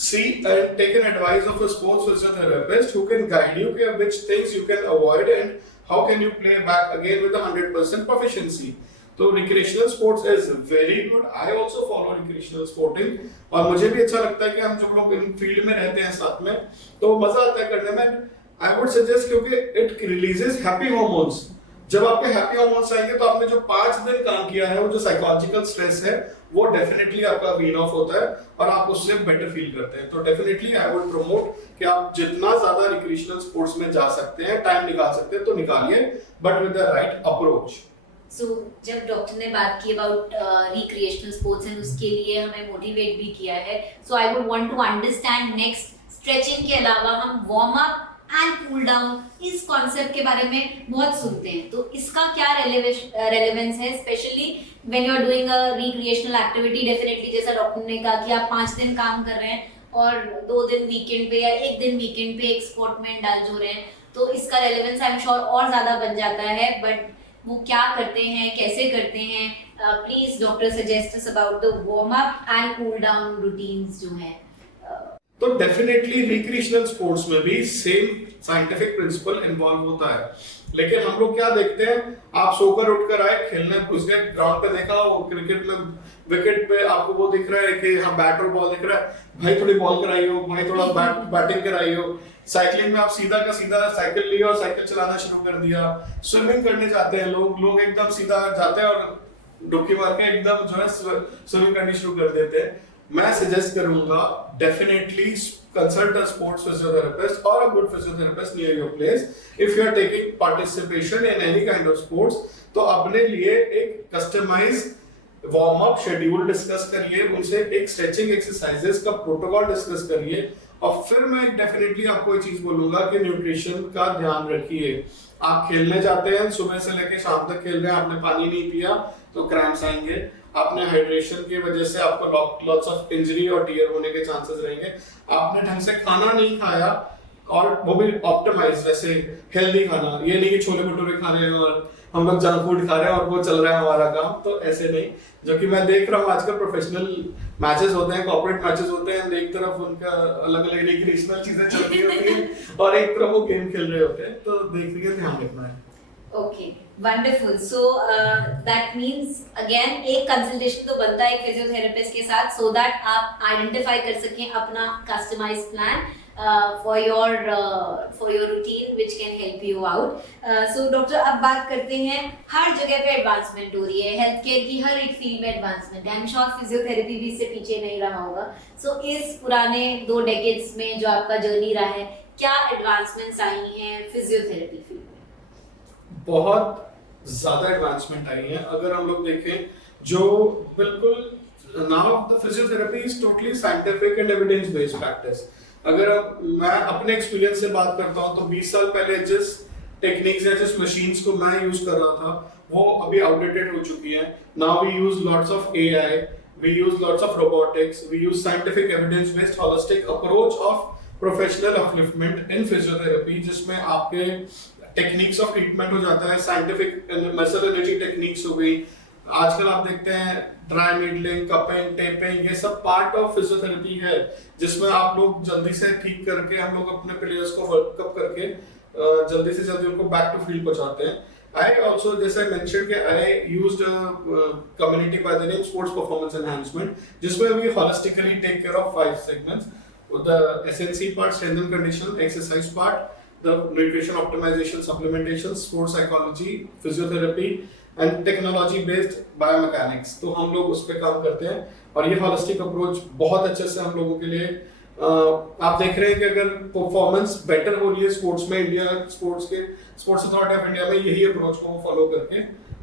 see and take an advice of a sports physiotherapist who can guide you which things you can avoid and how can you play back again with 100% proficiency. So recreational sports is very good. I also follow recreational sporting और मुझे भी अच्छा लगता है कि हम जब लोग इन फील्ड में रहते हैं साथ में तो मजा आता है करने में. I would suggest क्योंकि it releases happy hormones. जब आपके हैप्पी हार्मोन्स आएंगे तो आपने जो 5 दिन काम किया है, वो जो साइकोलॉजिकल स्ट्रेस है वो डेफिनेटली आपका वीन ऑफ होता है और आप उससे बेटर फील करते हैं. तो डेफिनेटली आई वुड प्रमोट कि आप जितना ज्यादा रिक्रिएशनल स्पोर्ट्स में जा सकते हैं, टाइम निकाल सकते हैं तो निकालिए, but with the right approach. So जब डॉक्टर ने बात की अबाउट रिक्रिएशनल स्पोर्ट्स एंड उसके लिए हमें मोटिवेट भी किया है, so I would want to understand next, stretching के अलावा हम warm up and cool down इस कॉन्सेप्ट के बारे में बहुत सुनते हैं, तो इसका क्या रेलेवेंस है, specially when you are doing a recreational activity. Definitely जैसा डॉक्टर ने कहा कि आप 5 दिन काम कर रहे हैं और 2 दिन वीकेंड पे या 1 दिन वीकेंड पे एक स्पोर्ट में डाल जो रहे हैं, तो इसका रेलेवेंस आई एम श्योर और ज्यादा बन जाता है. बट वो क्या करते हैं, कैसे करते हैं, please doctor suggest us about the warm up and cool down routines जो हैं. तो डेफिनेटली रिक्रिएशनल स्पोर्ट्स में भी सेम साइंटिफिक प्रिंसिपल इन्वॉल्व होता है. लेकिन हम लोग क्या देखते हैं, आप सोकर उठकर आए, खेलने घुस गए, ग्राउंड पे देखा वो क्रिकेट में विकेट पे आपको वो दिख रहा है कि हाँ बैट और बॉल दिख रहा है, भाई थोड़ी बॉल कराई हो, भाई थोड़ा बैटिंग कराई हो। साइकिलिंग में आप सीधा का सीधा साइकिल लिया और साइकिल चलाना शुरू कर दिया। स्विमिंग करने जाते हैं लोग एकदम सीधा जाते हैं और डुबकी मार के एकदम जो है स्विमिंग करनी शुरू कर देते हैं। मैं सजेस्ट करूंगा definitely consult a sports physiotherapist or a good physiotherapist near your place if you are taking participation in any kind of sports। तो अपने लिए एक customized warm up schedule discuss करिए, उनसे एक स्ट्रेचिंग एक्सरसाइजेस का प्रोटोकॉल डिस्कस करिए, और फिर मैं डेफिनेटली आपको एक चीज बोलूंगा कि न्यूट्रिशन का ध्यान रखिए। आप खेलने जाते हैं, सुबह से लेकर शाम तक खेल रहे हैं, आपने पानी नहीं पिया तो क्रैम्प्स आएंगे, आपने हाइड्रेशन की वजह से आपको लॉट्स ऑफ इंजरी और टीयर होने के चांसेस रहेंगे, आपने ढंग से खाना नहीं खाया और वो भी ऑप्टिमाइज वैसे हेल्दी खाना, ये नहीं कि छोले भटूरे खा रहे हैं और हम लोग जंक फूड खा रहे हैं और वो चल रहा है हमारा काम, तो ऐसे नहीं। जो कि मैं देख रहा हूँ आजकल प्रोफेशनल मैचेस होते हैं, कॉर्पोरेट मैचेस होते हैं, एक तरफ उनका अलग अलग रिक्रिएशनल चीजें चल रही होती हैं और एक तरफ वो गेम खेल रहे होते हैं, तो देखिए ध्यान रखना है। Okay, wonderful. So that means again एक कंसल्टेशन तो बनता है एक फिजियोथेरेपिस्ट के साथ, so that आप आइडेंटिफाई कर सकें अपना customized plan for your routine which can help you out. So doctor अब बात करते हैं, हर जगह पे एडवांसमेंट हो रही है, हेल्थ केयर की हर एक फील्ड में एडवांसमेंट है, आई एम श्योर फिजियोथेरेपी भी इससे पीछे नहीं रहा होगा। सो इस पुराने 2 डेकेड्स में जो आपका जर्नी रहा है, क्या एडवांसमेंट्स आई हैं फिजियोथेरेपी फील्ड में? बहुत ज्यादा एडवांसमेंट आई है। अगर हम लोग देखें जो बिल्कुल now the physiotherapy is totally scientific and evidence based practice. अगर मैं अपने एक्सपीरियंस से बात करता हूं तो 20 साल पहले जिस टेक्निक्स या जिस मशीन्स को मैं यूज कर रहा था वो अभी आउटडेटेड हो चुकी है। Now we use lots of AI, we use lots of robotics, we use scientific evidence based holistic approach of professional upliftment in physiotherapy, जिसमें आपके टेक्निक्स ऑफ ट्रीटमेंट हो जाता है, साइंटिफिक मसल एनर्जी टेक्निक्स हो गई। आजकल आप देखते हैं ड्राई नीडलिंग, कपिंग, टेपिंग, ये सब पार्ट ऑफ फिजियोथेरेपी है, जिसमें आप लोग जल्दी से ठीक करके हम लोग अपने प्लेयर्स को वर्ल्ड कप करके जल्दी से जल्दी उनको बैक टू फील्ड पहुंचाते हैं। I also, जैसे I mentioned कि I used a community by the name Sports Performance Enhancement, जिसमें we holistically take care of 5 segments: the SNC part, strength and condition, exercise part, the nutrition optimization, supplementation, sports psychology, physiotherapy and technology based biomechanics। तो हम लोग उस पे काम करते हैं और ये holistic approach बहुत अच्छे से हम लोगों के लिए आप देख रहे हैं कि अगर परफॉर्मेंस बेटर हो रही है स्पोर्ट्स में, India sports authority of India में यही अप्रोच को फॉलो करके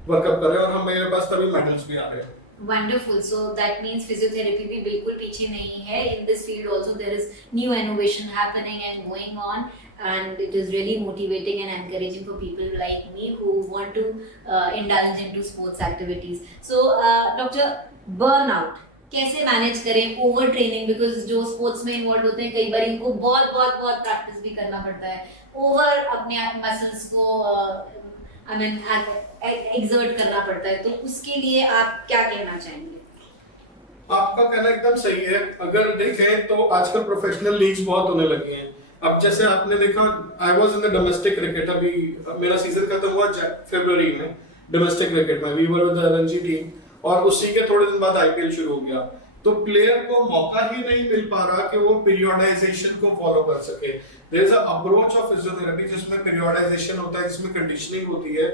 वर्कअप कर रहे हैं और हम मेरे पास तभी मेडल्स भी आ रहे हैं। Wonderful. So that means physiotherapy भी बिल्कुल पीछे नहीं है. In this field also there is new innovation happening and going on, and it is really motivating and encouraging for people like me who want to indulge into sports activities. So Dr. burnout कैसे manage करें, over training, because जो sports में involve होते हैं कई बार इनको बहुत practice भी करना पड़ता है, ओवर अपने मसल्स को आई मीन एक्सर्ट करना पड़ता है, तो उसके लिए आप क्या कहना चाहेंगे? आपका कहना एकदम सही है। अगर देखें तो आजकल प्रोफेशनल लीग्स बहुत होने लगी हैं। अब जैसे आपने देखा, I was in the domestic cricket, अभी मेरा सीजन खत्म हुआ फरवरी में डोमेस्टिक क्रिकेट में, we were with the Ranji team, और उसी के थोड़े दिन बाद आईपीएल शुरू हो गया। तो प्लेयर को मौका ही नहीं मिल पा रहा कि वो पीरियोडाइजेशन को फॉलो कर सके। There is a approach of physiotherapy जिसमें पीरियोडाइजेशन होता है, जिसमें कंडीशनिंग होती है।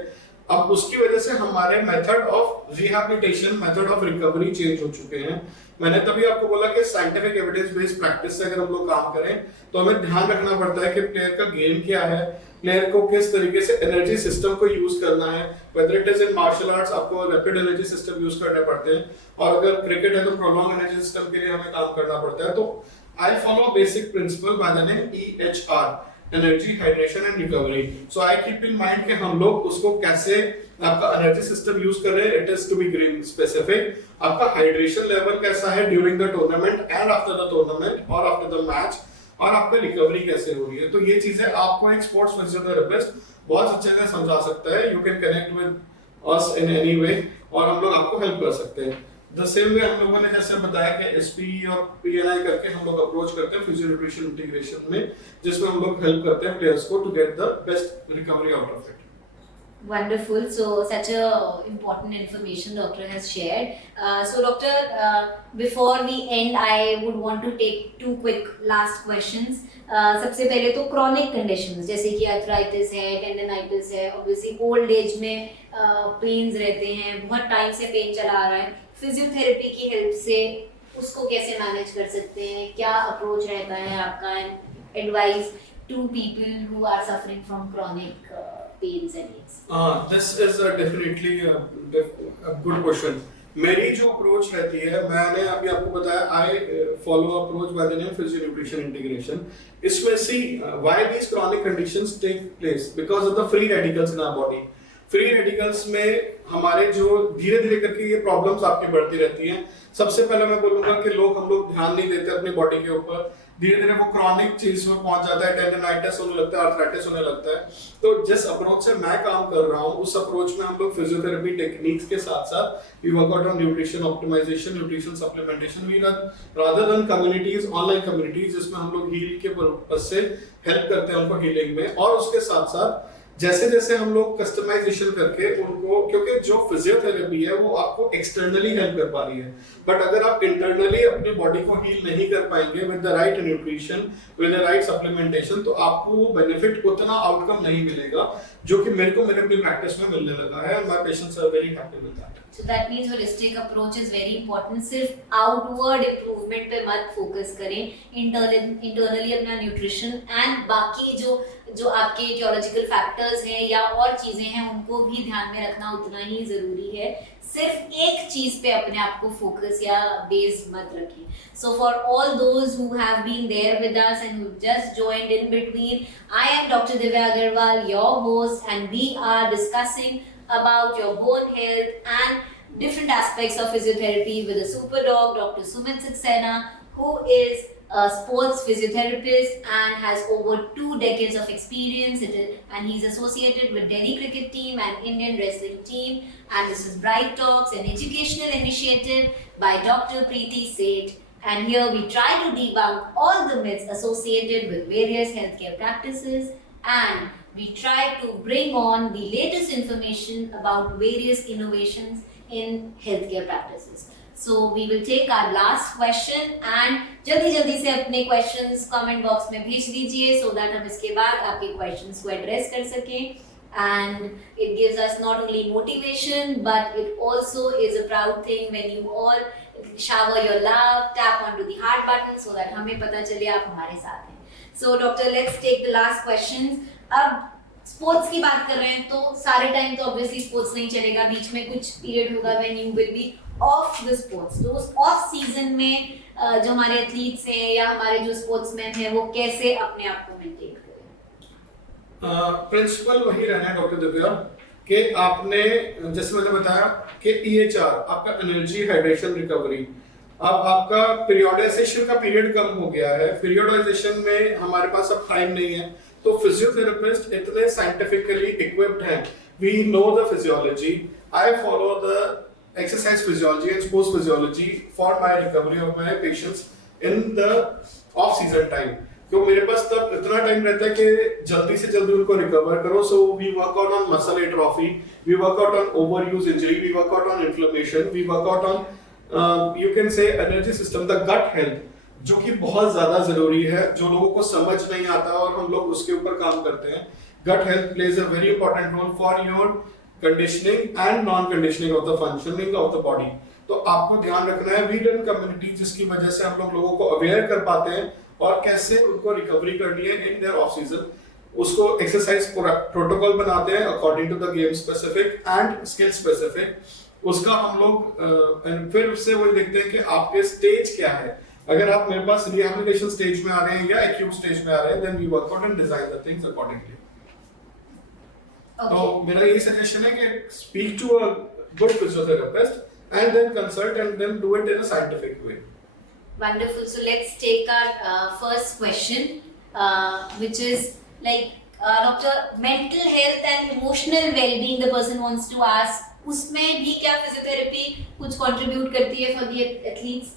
अब उसकी वजह से हमारे method of rehabilitation, method of recovery change हो चुके हैं। मैंने तभी आपको बोला कि साइंटिफिक एविडेंस बेस्ड प्रैक्टिस से अगर हम लोग काम करें तो हमें ध्यान रखना पड़ता है कि प्लेयर का गेम क्या है, प्लेयर को किस तरीके से एनर्जी सिस्टम को यूज करना है। Whether it is in martial arts आपको रैपिड एनर्जी सिस्टम यूज करने पड़ते हैं, और अगर क्रिकेट है तो प्रोलॉन्ग एनर्जी सिस्टम के लिए हमें काम करना पड़ता है। तो I follow basic principle by the name EHR, energy, hydration and recovery. So I keep in mind कि हम लोग उसको कैसे आपका एनर्जी सिस्टम यूज कर रहे हैं, it is to be green specific. आपका हाइड्रेशन लेवल कैसा है during the tournament and after the tournament और आफ्टर द मैच, और आपका रिकवरी कैसे हो रही है। तो ये चीजें आपको एक स्पोर्ट्स फिजियोथेरेपिस्ट बहुत अच्छे से समझा सकता है। You can connect with us in any way, और हम लोग आपको हेल्प कर सकते हैं। द सेम वे हम लोगों ने जैसे बताया कि SP और PNI करके हम लोग अप्रोच करते हैं फिजियो न्यूट्रिशन इंटीग्रेशन में, जिसमें हम लोग हेल्प करते हैं प्लेयर्स को to get the best recovery out of it. Wonderful. So, such a important information doctor has shared. So, doctor, before we end, I would want to take two quick last questions. सबसे पहले तो chronic conditions जैसे कि arthritis है, tendinitis है, obviously old age में pains रहते हैं, बहुत time से pain चला आ रहा है, physiotherapy की help से उसको कैसे manage कर सकते हैं, क्या approach रहता है आपका, and advice to people who are suffering from chronic pains and aches? This is definitely a good question. मेरी जो अप्रोच रहती है, मैंने अभी आपको बताया, I follow approach by the name physio nutrition integration. इसमें see why these chronic conditions take place because of the free radicals in our body. Free radicals में हमारे जो धीरे धीरे करके ये प्रॉब्लम्स आपकी बढ़ती रहती हैं. सबसे पहले मैं बोलूंगा कि हम लोग ध्यान नहीं देते अपनी बॉडी के ऊपर. धीरे धीरे वो क्रॉनिक चीज में पहुंच जाता है, टेंडनाइटिस होने लगता है, आर्थराइटिस होने लगता है. तो जिस अप्रोच से मैं काम कर रहा हूँ उस अप्रोच में हम लोग फिजियोथेरेपी टेक्निक्स के साथ साथ we work out on nutrition optimization, nutrition supplementation. We run rather than communities, online communities जिसमें हम लोग हील के पर्पस से हेल्प करते हैं उनको हीलिंग में. और उसके साथ साथ जैसे जैसे हम लोग कस्टमाइजेशन करके उनको, क्योंकि जो फिजियोथेरेपी है वो आपको एक्सटर्नली हेल्प कर पा रही है, बट अगर आप इंटरनली अपनी बॉडी को हील नहीं कर पाएंगे with the right nutrition, with the right supplementation, तो आपको वो बेनिफिट उतना आउटकम नहीं मिलेगा जो कि मेरे को मेरे अपनी प्रैक्टिस में मिलने लगा है. My patients are very happy with that. So that means holistic approach is very important. सिर्फ outward improvement पे मत फोकस करें, internally अपना nutrition and बाकी जो आपके etiological factors हैं या और चीजें हैं उनको भी ध्यान में रखना उतना ही जरूरी है. सिर्फ एक चीज पे अपने आप को फोकस या बेस मत रखें. So for all those who have been there with us and who just joined in between, I am Dr. Divya Agarwal, your host, and we are discussing about your bone health and different aspects of physiotherapy with a super dog, Dr. Sumit Saxena, who is a sports physiotherapist and has over 2 decades of experience. And he's associated with Delhi cricket team and Indian wrestling team. And this is Bright Talks, an educational initiative by Dr. Preeti Seth. And here we try to debunk all the myths associated with various healthcare practices, and we try to bring on the latest information about various innovations in healthcare practices. So we will take our last question and जल्दी से अपने questions comment box में भेज दीजिए so that हम इसके बाद आपके questions को address कर सकें. And it gives us not only motivation but it also is a proud thing when you all shower your love, tap onto the heart button so that हमें पता चले आप हमारे साथ हैं. So doctor, let's take the last questions. अब sports की बात कर रहे हैं तो सारे टाइम तो ऑब्वियसली स्पोर्ट्स नहीं चलेगा, बीच में कुछ पीरियड होगा when you will be of the sports. तो उस ऑफ सीजन में जो हमारे एथलीट्स हैं या हमारे जो स्पोर्ट्समैन हैं वो कैसे अपने आप को मेंटेन करें? प्रिंसिपल वही रहना है डॉक्टर दिव्या कि आपने जैसे मैंने बताया कि EHR आपका एनर्जी हाइड्रेशन रिकवरी. अब आपका पीरियोडाइजेशन का पीरियड कम हो गया है. पीरियोडाइजेशन में हमारे पास अब टाइम नहीं है, तो फिजियोथेरेपिस्ट इतने साइंटिफिकली इक्विप्ड हैं. We know the physiology. I follow the exercise physiology and sports physiology for my recovery of my patients in the off season time. क्यों मेरे पास तब इतना टाइम रहता है कि जल्दी से जल्दी उनको रिकवर करो. So we work out on muscle atrophy, we work out on overuse injury, we work out on inflammation, we work out on you can say energy system, the gut health, जो कि बहुत ज्यादा जरूरी है, जो लोगों को समझ नहीं आता और हम लोग उसके ऊपर काम करते हैं. Gut health plays a very important role for your conditioning and non conditioning of the functioning of the body. तो आपको ध्यान रखना है. वी रन कम्युनिटी जिसकी वजह से हम लोग लोगों को अवेयर कर पाते हैं और कैसे उनको रिकवरी करनी है इन देयर ऑफ सीजन. उसको एक्सरसाइज प्रोटोकॉल बनाते हैं according to the game specific and skill specific. उसका हम लोग फिर उससे वही देखते हैं कि आपके स्टेज क्या है. अगर आप मेरे पास रिहैबिलिटेशन स्टेज में आ रहे हैं या एक्यूट स्टेज में आ रहे हैं, then we work out and design the things accordingly. तो मेरा यही सजेशन है कि speak to a good physiotherapist and then consult and then do it in a scientific way. Wonderful. So let's take our first question, which is like, doctor, mental health and emotional well-being the person wants to ask. उसमें भी क्या physiotherapy कुछ contribute करती है for the athletes?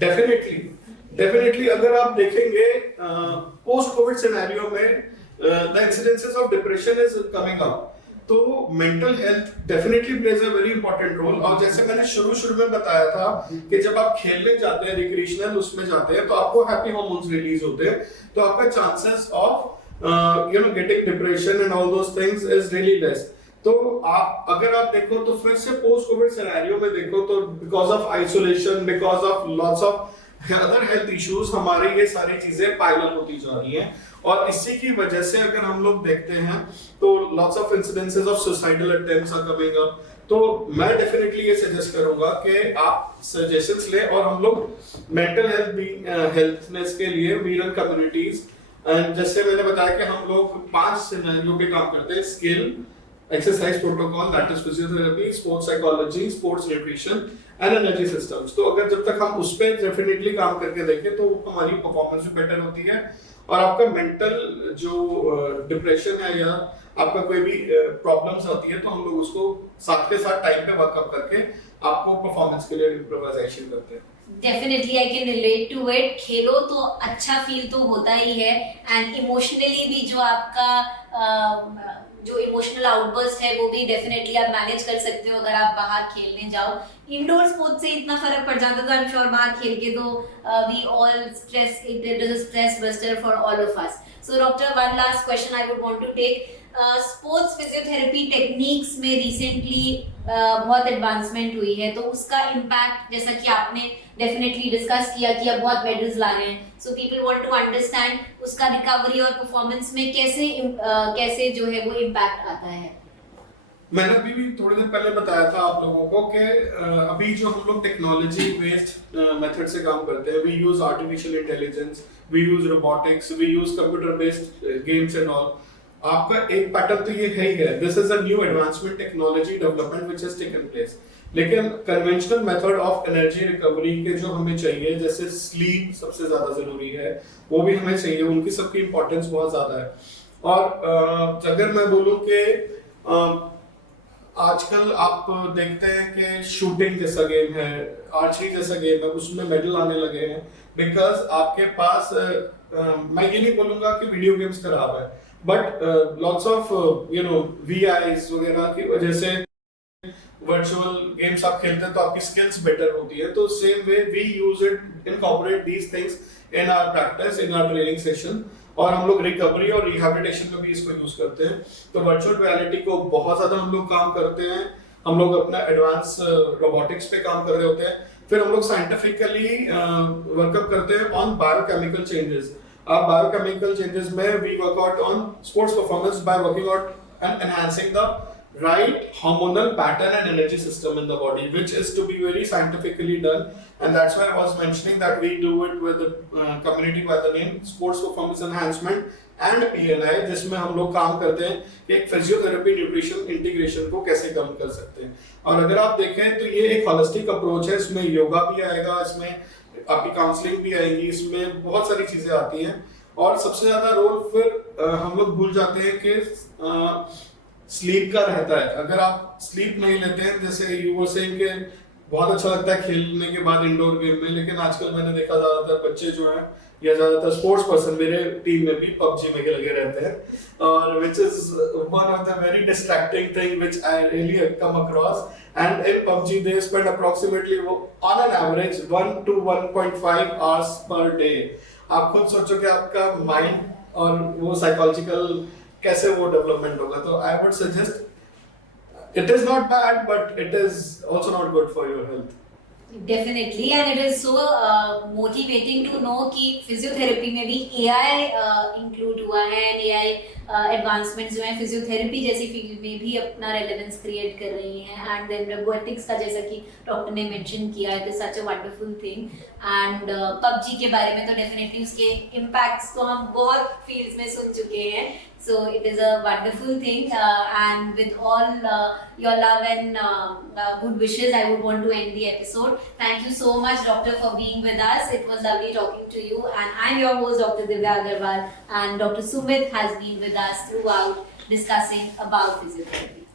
Definitely. अगर आप देखेंगे post covid scenario में the incidences of depression is coming up. तो mental health definitely plays a very important role. और जैसे मैंने शुरू में बताया था कि जब आप खेलने जाते हैं, रिक्रिएशनल उसमें जाते हैं, तो आपको हैप्पी हार्मोन्स रिलीज होते हैं, तो आपका chances of getting depression and all those things is really less. तो आप अगर आप देखो तो फिर से पोस्ट कोविड सिनेरियो में देखो तो because of isolation, because of lots of other health issues, हमारी ये सारी चीजें पाइल अप होती जा रही हैं। और इसी की वजह से अगर हम लोग देखते हैं तो lots of incidences of suicidal attempts are coming up. तो मैं डेफिनेटली ये सजेस्ट करूंगा कि आप सजेशंस लें, और हम लोग मेंटल हेल्थनेस के लिए वी रन कम्युनिटीज। एंड जैसे मैंने बताया कि हम लोग 5 सिनेरियो पे काम करते हैं: skill, exercise protocol, that is physiotherapy, sports psychology, sports nutrition and energy systems। तो अगर जब तक हम उस पे डेफिनेटली काम करके देखें तो हमारी परफॉर्मेंस भी बेटर होती है, और आपका मेंटल जो डिप्रेशन है या आपका कोई भी प्रॉब्लम्स होती है तो हम लोग उसको साथ के साथ टाइम पे वर्कअप करके आपको परफॉर्मेंस के लिए इम्प्रोवाइजेशन करते हैं। Definitely I can relate to it. खेलो तो अच्छा फील तो होता ही है, एंड इमोशनली भी जो आपका जो इमोशनल आउटबर्स्ट है वो भी डेफिनेटली आप मैनेज कर सकते हो अगर आप बाहर खेलने जाओ। इंडोर स्पोर्ट्स से इतना फर्क पड़ जाता था, आई एम श्योर बाहर खेल के तो we all stress, it is a stress buster for all of us. So doctor, one last question I would want to take. Sports physiotherapy techniques में रिसेंटली बहुत एडवांसमेंट हुई है, तो उसका इम्पैक्ट जैसा कि आपने डेफिनेटली डिस्कस किया कि अब बहुत मेडल्स ला रहे हैं, so people want to understand उसका रिकवरी और परफॉर्मेंस में कैसे जो है वो इम्पैक्ट आता है। मैंने अभी भी थोड़ी देर पहले बताया था आप लोगों को कि अभी जो हम लोग टेक्नोलॉजी बेस्ड मेथड से काम करते हैं, we use artificial intelligence, we use robotics, we use computer based games and all. आपका एक पैटर्न तो ये है ही है, this is a new advancement technology development which has taken place. लेकिन conventional method of energy recovery के जो हमें चाहिए, जैसे स्लीप सबसे ज्यादा जरूरी है, वो भी हमें चाहिए, उनकी सबकी इंपॉर्टेंस बहुत ज्यादा है। और अगर मैं बोलूं कि आजकल आप देखते हैं कि शूटिंग जैसा गेम है, आर्चरी जैसा गेम है, उसमें मेडल आने लगे हैं बिकॉज आपके पास मैं ये नहीं बोलूंगा कि वीडियो गेम्स खराब है, बट लॉट्स ऑफ VIs वगैरह की वजह से वर्चुअल गेम्स आप खेलते हैं तो आपकी स्किल्स बेटर होती है। तो same way we use it, incorporate these things in our practice, in our training session, और हम लोग रिकवरी और रिहैबिलिटेशन में भी इसको यूज करते हैं। तो वर्चुअल रियलिटी को बहुत ज्यादा हम लोग काम करते हैं, हम लोग अपना एडवांस रोबोटिक्स पे काम कर रहे होते हैं, फिर हम लोग साइंटिफिकली वर्कअप करते हैं on biochemical changes. Biochemical changes में we work out on sports performance by working out and enhancing the right hormonal pattern and energy system in the body, which is to be very scientifically done, and that's why I was mentioning that we do it with a community by the name Sports Performance Enhancement and PLI, जिसमें हम लोग काम करते हैं कि एक physiotherapy nutrition integration को कैसे कम कर सकते हैं। और अगर आप देखें तो ये एक होलिस्टिक अप्रोच है, इसमें योगा भी आएगा, इसमें आपकी काउंसलिंग भी आएगी, इसमें बहुत सारी चीजें आती हैं। और सबसे ज्यादा रोल फिर हम लोग भूल जाते हैं कि स्लीप का रहता है। अगर आप स्लीप नहीं लेते हैं, जैसे यू वर सेइंग कि बहुत अच्छा लगता है खेलने के बाद इंडोर गेम में, लेकिन आजकल मैंने देखा ज्यादातर बच्चे जो हैं या ज्यादातर स्पोर्ट्स पर्सन मेरे टीम में भी PUBG में लगे रहते हैं, और which is one of the very distracting thing which I really come across, and in PUBG they spend approximately on an average 1 to 1.5 hours per day। आप खुद सोचो कि आपका माइंड और वो साइकोलॉजिकल कैसे वो डेवलपमेंट होगा। तो I would suggest, it is not bad but it is also not good for your health. Definitely, and it is so motivating to know कि फिजियोथेरेपी में भी AI इंक्लूड हुआ है, एंड AI एडवांसमेंट्स जो हैं physiotherapy जैसी field में भी अपना रेलेवेंस क्रिएट कर रही हैं। एंड देन रोबोटिक्स का जैसा कि डॉक्टर ने मेंशन किया, it is such a wonderful thing. And PUBG के बारे में तो डेफिनेटली उसके इम्पैक्ट्स तो हम बहुत फील्ड्स में सुन चुके हैं, so it is a wonderful thing, and with all your love and good wishes, I would want to end the episode. Thank you so much, doctor, for being with us. It was lovely talking to you, and I'm your host, Dr. Divya Agarwal, and Dr. Sumit has been with us throughout discussing about physiotherapy.